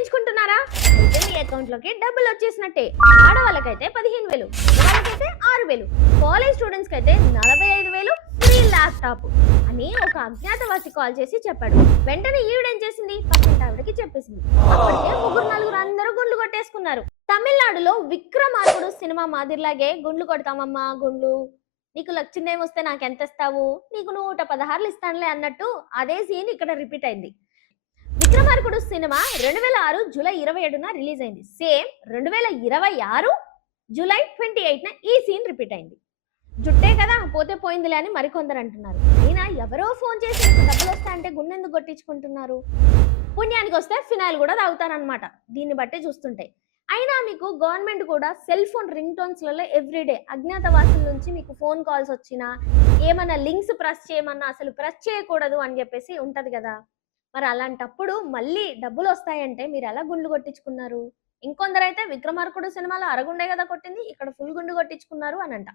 వేయించుకుంటున్నారా? అయితే మీ అకౌంట్ లోకి డబ్బులు వచ్చేసినట్టే. ఆడవాళ్ళకైతే 15,000, మగవాళ్ళకైతే 6,000, కాలేజ్ స్టూడెంట్స్ కి అయితే 45,000 ఫ్రీ ల్యాప్టాప్ అని ఒక అజ్ఞాతవాసి కాల్ చేసి చెప్పాడు. వెంటనే ఈవిడేం చేసింది, పక్కింటి ఆవిడకి చెప్పేసింది. అప్పటికే ముగ్గురు నలుగురు అందరూ గుండ్లు కొట్టేసుకున్నారు. తమిళనాడులో విక్రమార్కుడు సినిమా మాదిరిలాగే గుండ్లు కొడతామమ్మా గుండ్లు, నీకు లక్షణం వస్తే నాకు ఎంత ఇస్తావు, నీకు 116 ఇస్తానులే అన్నట్టు అదే సీన్ ఇక్కడ రిపీట్ అయింది. విక్రమార్కుడు సినిమా 2006 జూలై 27న రిలీజ్ అయింది. సేమ్ 2026 జూలై 28న ఈ సీన్ రిపీట్ అయింది. జుట్టే కదా పోతే పోయిందిలే అని మరికొందరు అంటున్నారు. అయినా ఎవరో ఫోన్ చేసి మీకు డబ్బులు వస్తాయంటే గుండెందుకు కొట్టించుకుంటున్నారు? పుణ్యానికి వస్తే ఫినాయిల్ కూడా తాగుతారనమాట దీన్ని బట్టే చూస్తుంటే. అయినా మీకు గవర్నమెంట్ కూడా సెల్ ఫోన్ రింగ్ టోన్స్లలో ఎవ్రీడే అజ్ఞాతవాసుల నుంచి మీకు ఫోన్ కాల్స్ వచ్చినా, ఏమన్నా లింక్స్ ప్రెస్ చేయమన్నా అసలు ప్రెస్ చేయకూడదు అని చెప్పేసి ఉంటది కదా. మరి అలాంటప్పుడు మళ్ళీ డబ్బులు వస్తాయంటే మీరు ఎలా గుండు కొట్టించుకున్నారు? ఇంకొందరైతే విక్రమార్కుడు సినిమాలో అరగుండే కదా కొట్టింది, ఇక్కడ ఫుల్ గుండు కొట్టించుకున్నారు అని అంట.